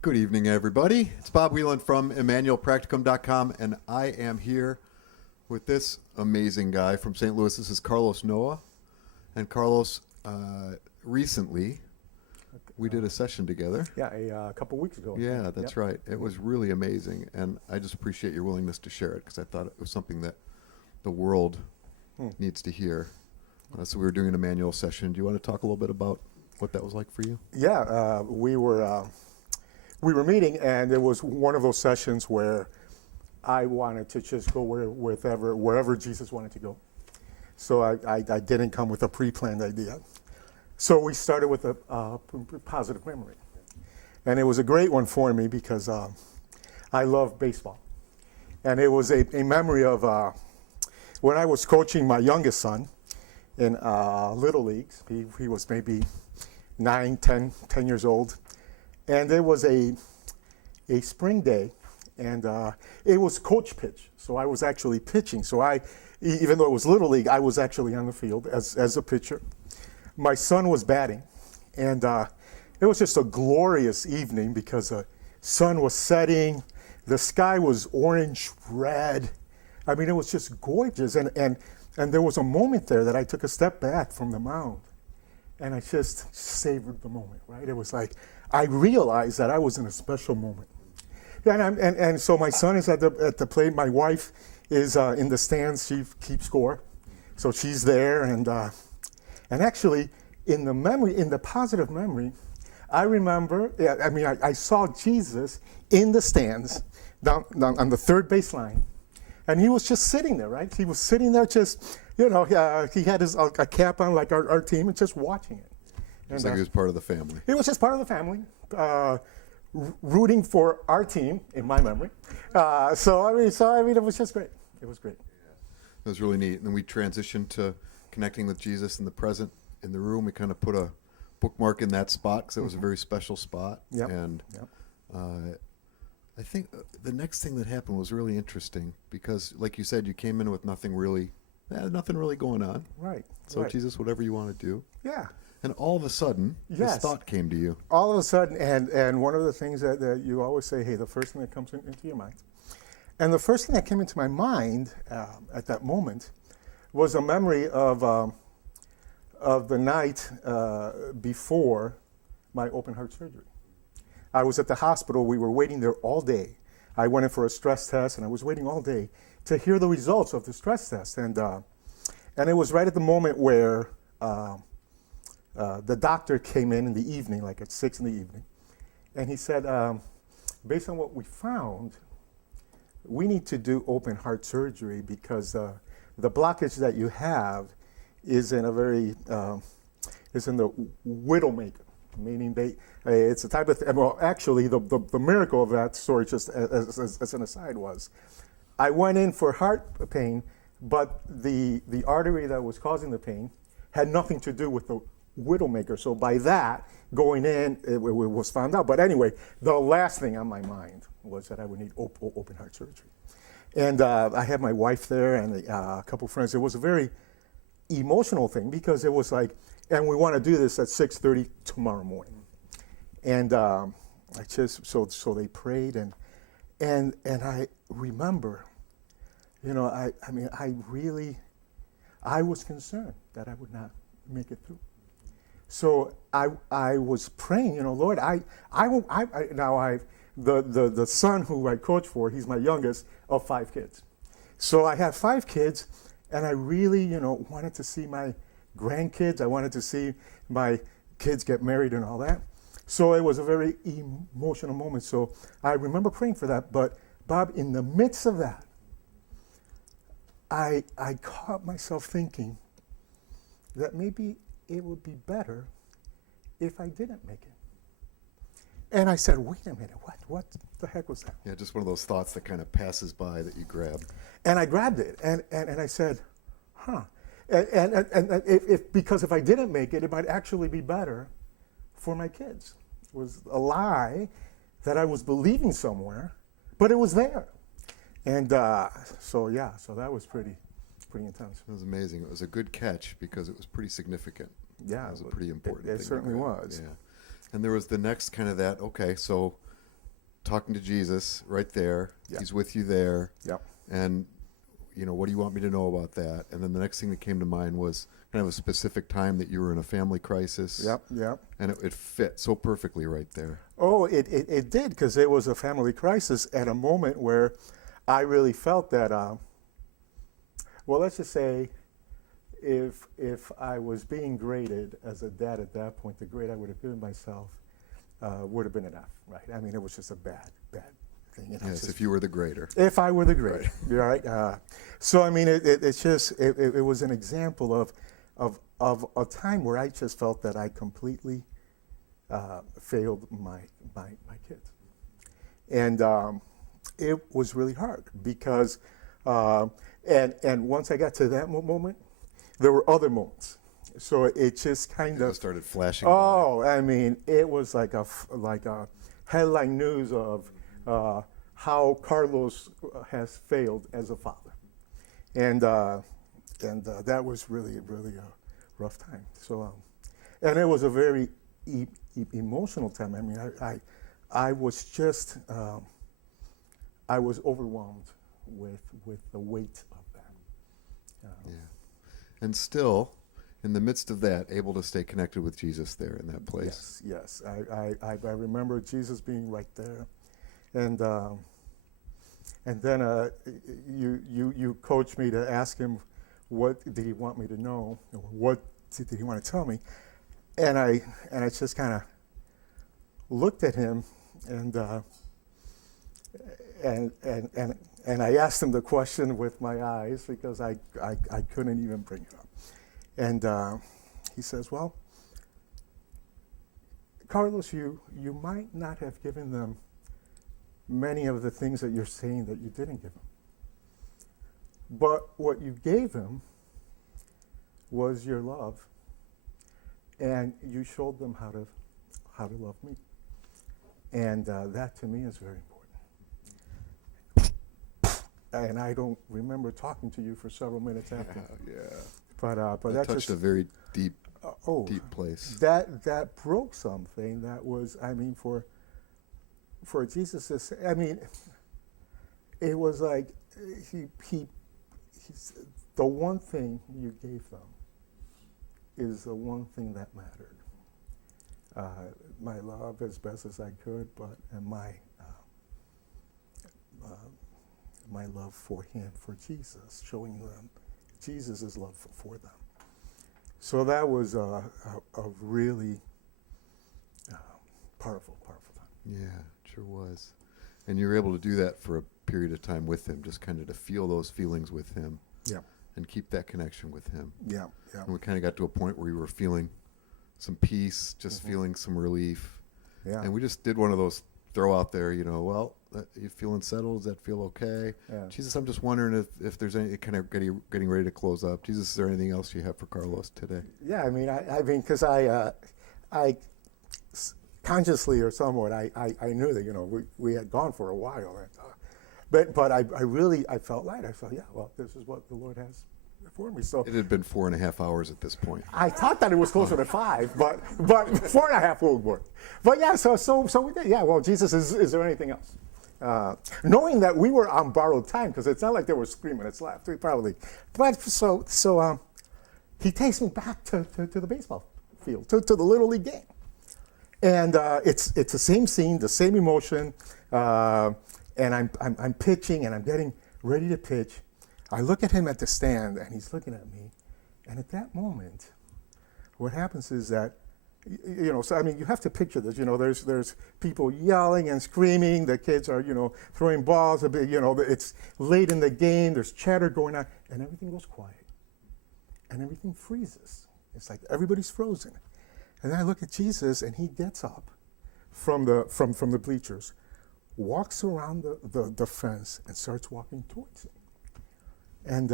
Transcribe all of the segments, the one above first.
Good evening, everybody. It's Bob Whelan from Immanuel, Practicum.com, and I am here with this amazing guy from St. Louis. This is Carlos Noah. And Carlos, recently, we did a session together. Yeah, a couple weeks ago. Yeah, that's right. It was really amazing, and I just appreciate your willingness to share it because I thought it was something that the world needs to hear. So we were doing an Immanuel session. Do you want to talk a little bit about what that was like for you? Yeah, we were meeting, and it was one of those sessions where I wanted to just go wherever Jesus wanted to go. So I didn't come with a pre-planned idea. So we started with a positive memory. And it was a great one for me because I love baseball. And it was a memory of when I was coaching my youngest son in Little Leagues. He was maybe 9, 10 years old. And it was a spring day, and it was coach pitch. So I was actually pitching. So even though it was Little League, I was actually on the field as a pitcher. My son was batting, and it was just a glorious evening because the sun was setting, the sky was orange, red. I mean, it was just gorgeous, and there was a moment there that I took a step back from the mound, and I just savored the moment, right? It was like, I realized that I was in a special moment. And so my son is at the plate. My wife is in the stands. She keeps score. So she's there. And actually, in the positive memory, I remember, I saw Jesus in the stands down on the third base line. And he was just sitting there, right? He was sitting there just, he had a cap on like our team and just watching it. It's like he was part of the family. He was just part of the family, rooting for our team, in my memory. So it was just great. It was great. It was really neat. And then we transitioned to connecting with Jesus in the present, in the room. We kind of put a bookmark in that spot because it was a very special spot. Yep. And I think the next thing that happened was really interesting because, like you said, you came in with nothing really going on. Right. So right. Jesus, whatever you want to do. Yeah. And all of a sudden, this thought came to you. All of a sudden, and one of the things that you always say, hey, the first thing that comes into your mind. And the first thing that came into my mind at that moment was a memory of the night before my open heart surgery. I was at the hospital. We were waiting there all day. I went in for a stress test, and I was waiting all day to hear the results of the stress test. And it was right at the moment where the doctor came in the evening, like at 6 in the evening, and he said, based on what we found, we need to do open heart surgery because the blockage that you have is in is in the widowmaker, meaning it's a type of, actually the miracle of that story, just as an aside, was I went in for heart pain, but the artery that was causing the pain had nothing to do with the widowmaker. So by that, going in, it was found out. But anyway, the last thing on my mind was that I would need open heart surgery. And I had my wife there and a couple friends. It was a very emotional thing because it was like, and we want to do this at 6:30 tomorrow morning. And so they prayed, and I remember, I was concerned that I would not make it through. So I was praying, Lord, the son who I coach for, he's my youngest of 5 kids. So I have 5 kids, and I really, wanted to see my grandkids. I wanted to see my kids get married and all that. So it was a very emotional moment. So I remember praying for that. But Bob, in the midst of that, I caught myself thinking that maybe it would be better if I didn't make it. And I said, wait a minute, what the heck was that? Yeah, just one of those thoughts that kind of passes by that you grab. And I grabbed it, and I said, huh. Because if I didn't make it, it might actually be better for my kids. It was a lie that I was believing somewhere, but it was there. And so that was pretty intense. It was amazing. It was a good catch because it was pretty significant. Yeah, it was a pretty important thing. It certainly was. Yeah. And there was the next kind of that, okay, so talking to Jesus right there. Yeah. He's with you there. Yep. And, what do you want me to know about that? And then the next thing that came to mind was kind of a specific time that you were in a family crisis. Yep. And it fit so perfectly right there. Oh, it did, because it was a family crisis at a moment where I really felt that, well, let's just say if I was being graded as a dad at that point, the grade I would have given myself would have been an F, right? I mean, it was just a bad thing. Yes, if you were the grader. If I were the grader, right? So, I mean, it was an example of a time where I just felt that I completely failed my kids. And it was really hard because, and once I got to that moment, there were other moments. So it just kind of started flashing. Oh, I mean, it was like a headline news of how Carlos has failed as a father, and that was really a rough time. So, and it was a very emotional time. I mean, I was just I was overwhelmed with the weight of that. Yeah, and still, in the midst of that, able to stay connected with Jesus there in that place. Yes. I remember Jesus being right there, and then you coached me to ask him what did he want me to know, or what did he want to tell me, and I just kind of looked at him and I asked him the question with my eyes because I couldn't even bring it up. And he says, well, Carlos, you might not have given them many of the things that you're saying that you didn't give them. But what you gave them was your love, and you showed them how to love me. And that to me is very important. And I don't remember talking to you for several minutes after. Yeah. But that touched a very deep place. That broke something that was, I mean, for Jesus to say, I mean, it was like he's, the one thing you gave them is the one thing that mattered. My love as best as I could, and my love for him, for Jesus, showing them Jesus' love for them. So that was a really powerful time. Yeah, it sure was. And you were able to do that for a period of time with him, just kind of to feel those feelings with him. Yeah. And keep that connection with him. Yeah. And we kind of got to a point where you were feeling some peace, just feeling some relief. Yeah. And we just did one of those throw out there, well, you feeling settled? Does that feel okay? Yeah. Jesus, I'm just wondering if there's any kind of getting ready to close up. Jesus, is there anything else you have for Carlos today? Yeah, I mean, because I consciously or somewhat, I knew that, we had gone for a while. But I really felt light. I thought, yeah, well, this is what the Lord has for me. So it had been 4.5 hours at this point. I thought that it was closer to 5, but 4.5 would work. But yeah, so we did. Yeah, well, Jesus, is there anything else? Knowing that we were on borrowed time, because it's not like they were screaming, it's left. We probably, but so he takes me back to the baseball field, to the Little League game, and it's the same scene, the same emotion, and I'm pitching and I'm getting ready to pitch. I look at him at the stand and he's looking at me, and at that moment, what happens is that, so I mean, you have to picture this. There's people yelling and screaming. The kids are, throwing balls. It's late in the game. There's chatter going on, and everything goes quiet, and everything freezes. It's like everybody's frozen. And then I look at Jesus, and he gets up from the bleachers, walks around the fence, and starts walking towards me. And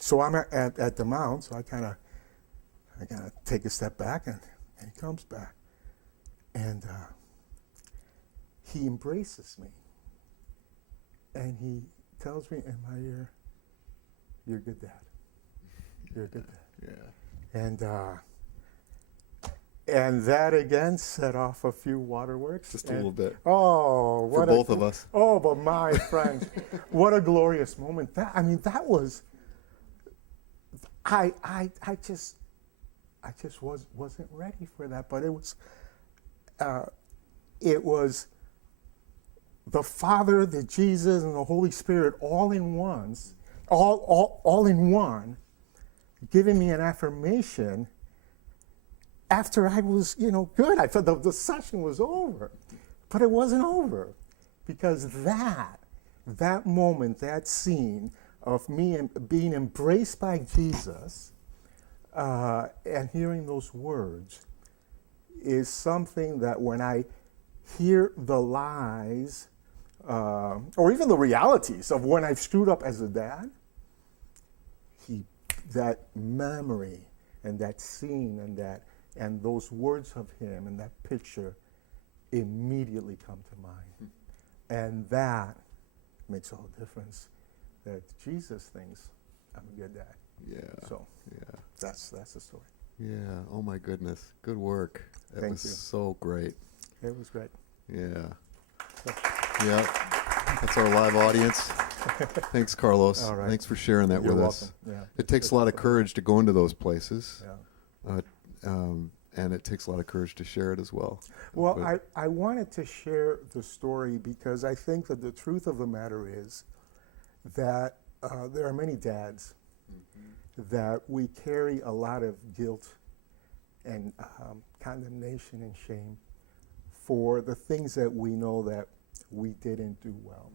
so I'm at the mound, so I kind of take a step back, and he comes back, and he embraces me, and he tells me in my ear, "You're a good dad. You're a good dad." Yeah. And And that again set off a few waterworks. Just a little bit. Oh, For both of us. Oh, but my friends, what a glorious moment! That was. I just wasn't ready for that, but it was the Father, the Jesus, and the Holy Spirit all in one, giving me an affirmation. After I was, good, I thought the session was over, but it wasn't over, because that moment, that scene of me being embraced by Jesus and hearing those words is something that when I hear the lies or even the realities of when I've screwed up as a dad, that memory and that scene and those words of him and that picture immediately come to mind. And that makes all the difference, that Jesus thinks I'm a good dad. Yeah. So yeah. that's the story. Yeah. Oh my goodness. Good work. That Thank was you. so great. It was great. Yeah. Yeah. That's our live audience. Thanks, Carlos. All right. Thanks for sharing that You're with welcome. us. Yeah. It takes a lot of courage to go into those places. Yeah. And it takes a lot of courage to share it as well. Well, But- I wanted to share the story because I think that the truth of the matter is that there are many dads that we carry a lot of guilt and condemnation and shame for the things that we know that we didn't do well.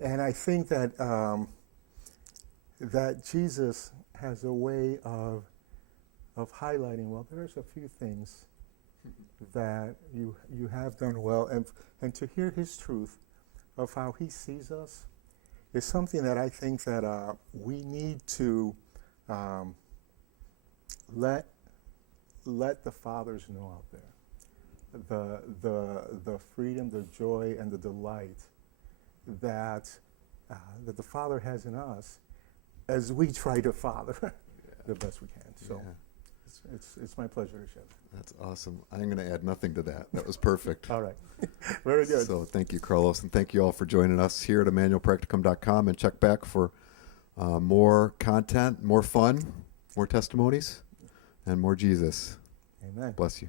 And I think that that Jesus has a way of highlighting, well, there's a few things that you have done well, and to hear his truth of how he sees us is something that I think that we need to let the fathers know out there. The freedom, the joy, and the delight that the Father has in us as we try to father the best we can. So. Yeah. It's my pleasure to share. That's awesome. I'm going to add nothing to that. That was perfect. All right. Very good. So thank you, Carlos, and thank you all for joining us here at ImmanuelPracticum.com, and check back for more content, more fun, more testimonies, and more Jesus. Amen. Bless you.